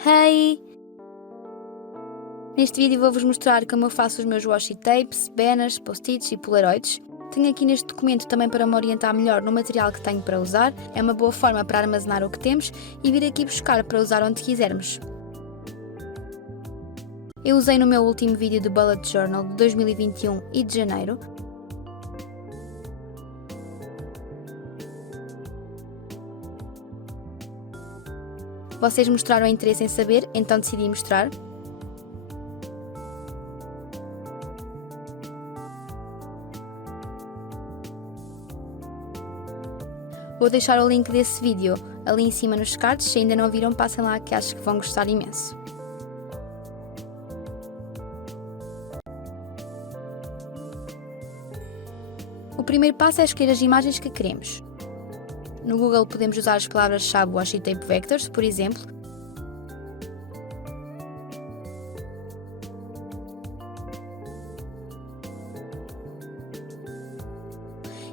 Hey! Neste vídeo vou-vos mostrar como eu faço os meus washi tapes, banners, post-its e polaroids. Tenho aqui neste documento também para me orientar melhor no material que tenho para usar, é uma boa forma para armazenar o que temos e vir aqui buscar para usar onde quisermos. Eu usei no meu último vídeo do Bullet Journal de 2021 e de janeiro. Vocês mostraram interesse em saber, então decidi mostrar. Vou deixar o link desse vídeo ali em cima nos cards, se ainda não viram passem lá que acho que vão gostar imenso. O primeiro passo é escolher as imagens que queremos. No Google podemos usar as palavras-chave Washi Tape Vectors, por exemplo.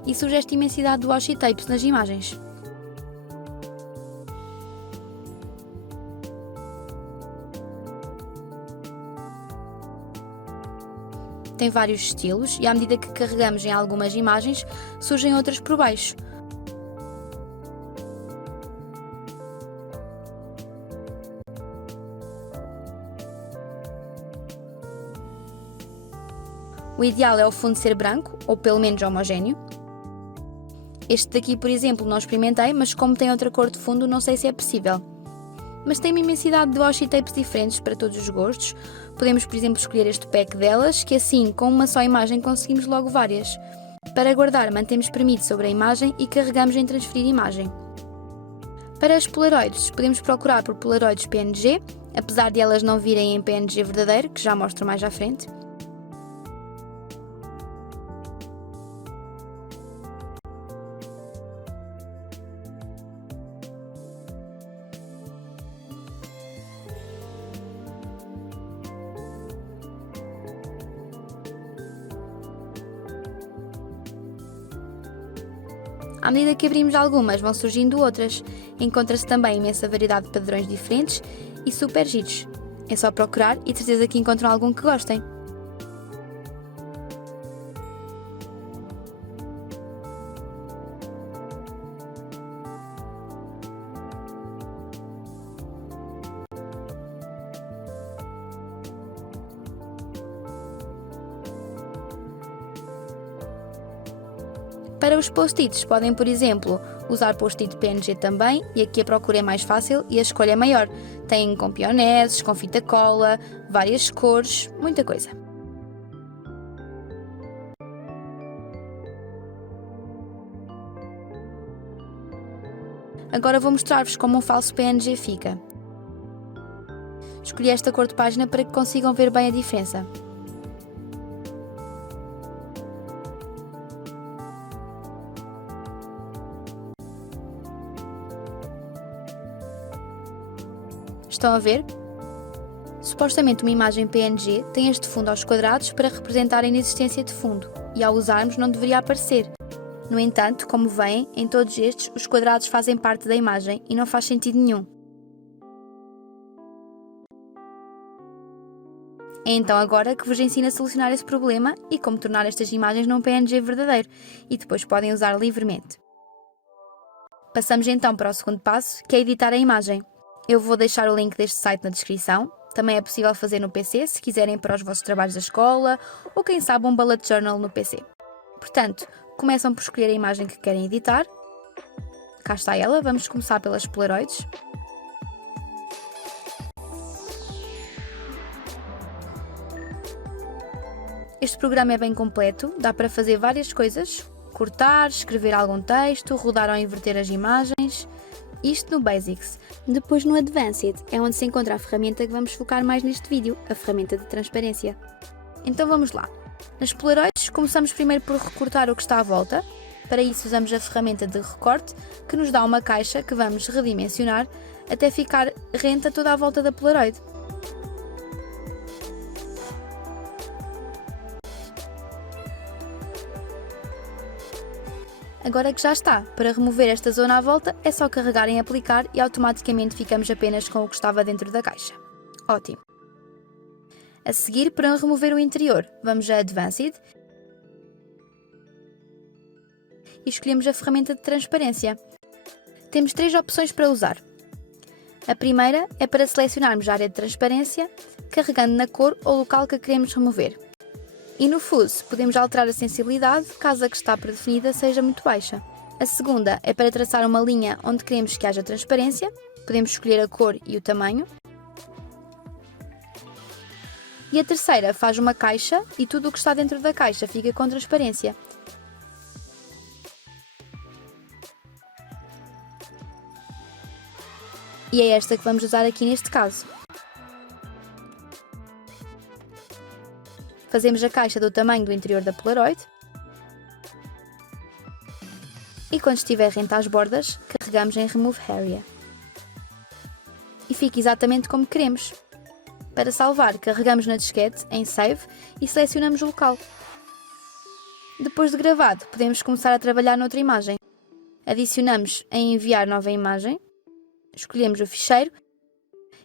E sugere a imensidade do Washi Tapes nas imagens. Tem vários estilos e à medida que carregamos em algumas imagens, surgem outras por baixo. O ideal é o fundo ser branco, ou pelo menos homogéneo. Este daqui, por exemplo, não experimentei, mas como tem outra cor de fundo, não sei se é possível. Mas tem uma imensidade de washi tapes diferentes para todos os gostos. Podemos, por exemplo, escolher este pack delas, que assim, com uma só imagem, conseguimos logo várias. Para guardar, mantemos Permite sobre a imagem e carregamos em Transferir imagem. Para as Polaroids, podemos procurar por Polaroids PNG, apesar de elas não virem em PNG verdadeiro, que já mostro mais à frente. À medida que abrimos algumas, vão surgindo outras. Encontra-se também imensa variedade de padrões diferentes e super giros. É só procurar e de certeza que encontram algum que gostem. Para os post-its, podem, por exemplo, usar post-it PNG também, e aqui a procura é mais fácil e a escolha é maior. Tem com pioneses, com fita cola, várias cores, muita coisa. Agora vou mostrar-vos como um falso PNG fica. Escolhi esta cor de página para que consigam ver bem a diferença. Estão a ver? Supostamente uma imagem PNG tem este fundo aos quadrados para representar a inexistência de fundo, e ao usarmos não deveria aparecer. No entanto, como veem, em todos estes os quadrados fazem parte da imagem e não faz sentido nenhum. É então agora que vos ensino a solucionar esse problema e como tornar estas imagens num PNG verdadeiro, e depois podem usar livremente. Passamos então para o segundo passo, que é editar a imagem. Eu vou deixar o link deste site na descrição. Também é possível fazer no PC, se quiserem para os vossos trabalhos da escola, ou quem sabe um bullet journal no PC. Portanto, começam por escolher a imagem que querem editar. Cá está ela, vamos começar pelas Polaroids. Este programa é bem completo, dá para fazer várias coisas. Cortar, escrever algum texto, rodar ou inverter as imagens. Isto no Basics. Depois no Advanced é onde se encontra a ferramenta que vamos focar mais neste vídeo, a ferramenta de transparência. Então vamos lá. Nas Polaroids começamos primeiro por recortar o que está à volta. Para isso usamos a ferramenta de recorte, que nos dá uma caixa que vamos redimensionar até ficar rente a toda a volta da Polaroid. Agora que já está, para remover esta zona à volta é só carregar em aplicar e automaticamente ficamos apenas com o que estava dentro da caixa. Ótimo! A seguir, para remover o interior, vamos a Advanced e escolhemos a ferramenta de transparência. Temos 3 opções para usar. A primeira é para selecionarmos a área de transparência, carregando na cor ou local que queremos remover. E no Fuzz podemos alterar a sensibilidade caso a que está predefinida seja muito baixa. A segunda é para traçar uma linha onde queremos que haja transparência, podemos escolher a cor e o tamanho. E a terceira faz uma caixa e tudo o que está dentro da caixa fica com transparência. E é esta que vamos usar aqui neste caso. Fazemos a caixa do tamanho do interior da Polaroid e quando estiver rente às bordas, carregamos em Remove Area. E fica exatamente como queremos. Para salvar, carregamos na disquete em Save e selecionamos o local. Depois de gravado, podemos começar a trabalhar noutra imagem. Adicionamos em Enviar nova imagem, escolhemos o ficheiro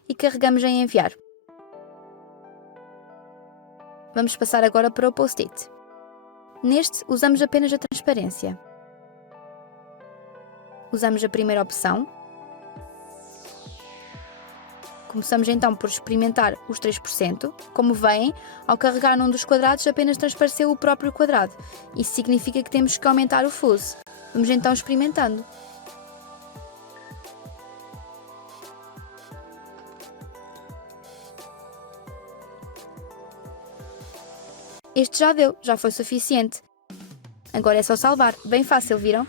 e carregamos em Enviar. Vamos passar agora para o Post-it. Neste, usamos apenas a transparência. Usamos a primeira opção. Começamos então por experimentar os 3%. Como veem, ao carregar num dos quadrados apenas transpareceu o próprio quadrado. Isso significa que temos que aumentar o Fuzz. Vamos então experimentando. Este já deu, já foi suficiente. Agora é só salvar, bem fácil, viram?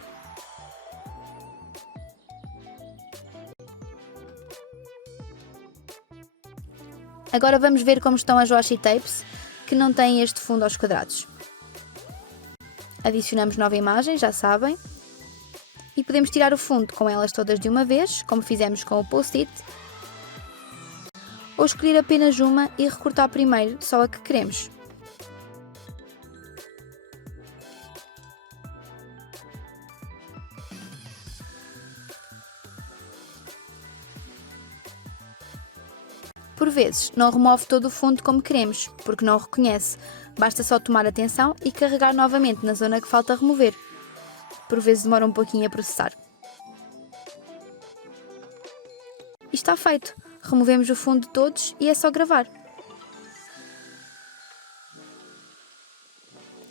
Agora vamos ver como estão as washi tapes que não têm este fundo aos quadrados. Adicionamos nova imagem, já sabem. E podemos tirar o fundo com elas todas de uma vez, como fizemos com o Post-it. Ou escolher apenas uma e recortar primeiro só a que queremos. Por vezes, não remove todo o fundo como queremos, porque não o reconhece. Basta só tomar atenção e carregar novamente na zona que falta remover. Por vezes demora um pouquinho a processar. E está feito. Removemos o fundo de todos e é só gravar.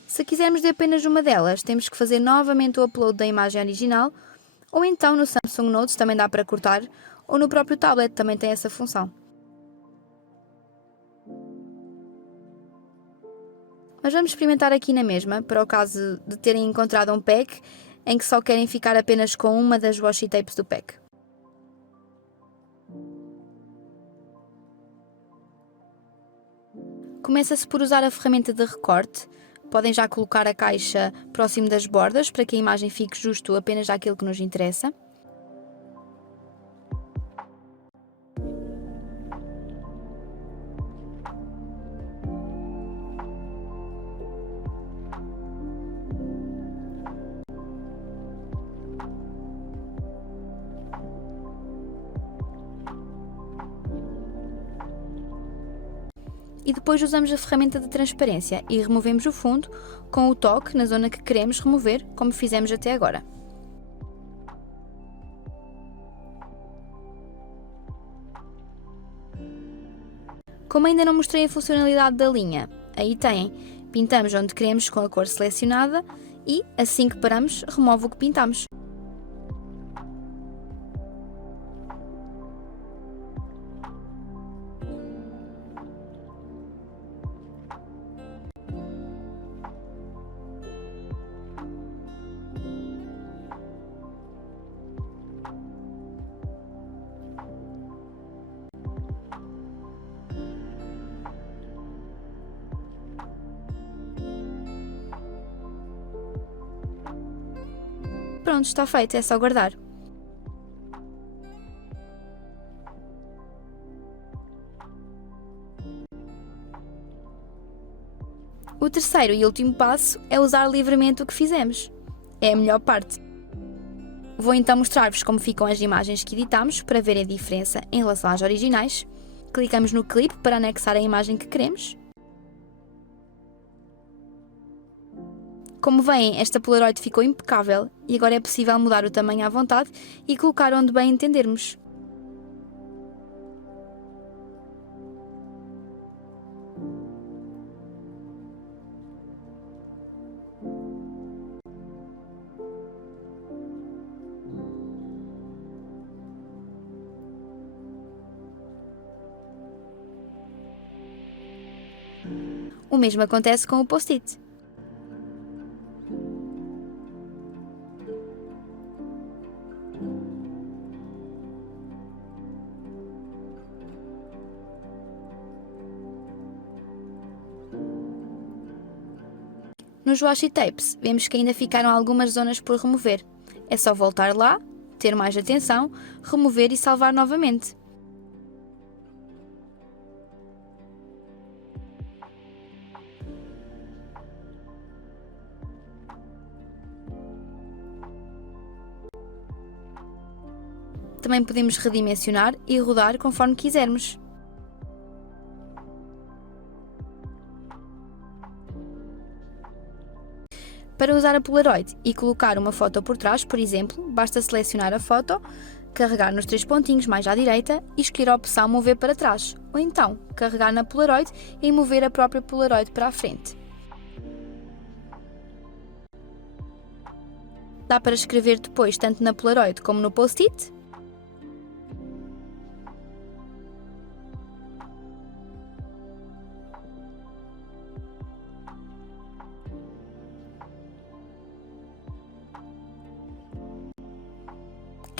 Se quisermos de apenas uma delas, temos que fazer novamente o upload da imagem original, ou então no Samsung Notes também dá para cortar, ou no próprio tablet também tem essa função. Mas vamos experimentar aqui na mesma, para o caso de terem encontrado um pack em que só querem ficar apenas com uma das washi tapes do pack. Começa-se por usar a ferramenta de recorte. Podem já colocar a caixa próximo das bordas para que a imagem fique justo apenas àquilo que nos interessa. E depois usamos a ferramenta de transparência e removemos o fundo com o toque na zona que queremos remover, como fizemos até agora. Como ainda não mostrei a funcionalidade da linha, aí têm, pintamos onde queremos com a cor selecionada e, assim que paramos, remove o que pintamos. Pronto, está feito, é só guardar. O terceiro e último passo é usar livremente o que fizemos. é a melhor parte. Vou então mostrar-vos como ficam as imagens que editamos para verem a diferença em relação às originais. Clicamos no clipe para anexar a imagem que queremos. Como veem, esta Polaroid ficou impecável e agora é possível mudar o tamanho à vontade e colocar onde bem entendermos. O mesmo acontece com o post-it. Nos washi tapes, vemos que ainda ficaram algumas zonas por remover. É só voltar lá, ter mais atenção, remover e salvar novamente. Também podemos redimensionar e rodar conforme quisermos. Para usar a Polaroid e colocar uma foto por trás, por exemplo, basta selecionar a foto, carregar nos 3 pontinhos mais à direita e escolher a opção mover para trás, ou então carregar na Polaroid e mover a própria Polaroid para a frente. Dá para escrever depois tanto na Polaroid como no post-it.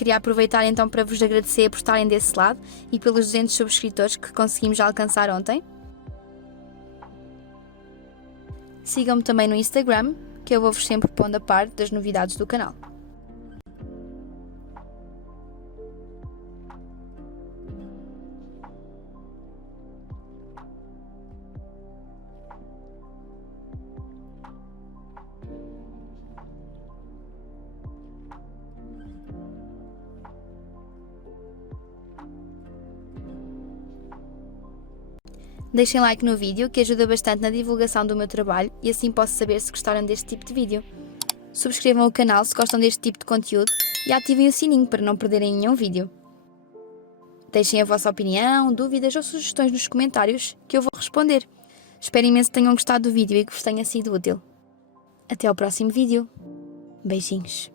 Queria aproveitar então para vos agradecer por estarem desse lado e pelos 200 subscritores que conseguimos alcançar ontem. Sigam-me também no Instagram, que eu vou-vos sempre pondo a par das novidades do canal. Deixem like no vídeo, que ajuda bastante na divulgação do meu trabalho e assim posso saber se gostaram deste tipo de vídeo. Subscrevam o canal se gostam deste tipo de conteúdo e ativem o sininho para não perderem nenhum vídeo. Deixem a vossa opinião, dúvidas ou sugestões nos comentários que eu vou responder. Espero imenso que tenham gostado do vídeo e que vos tenha sido útil. Até ao próximo vídeo. Beijinhos.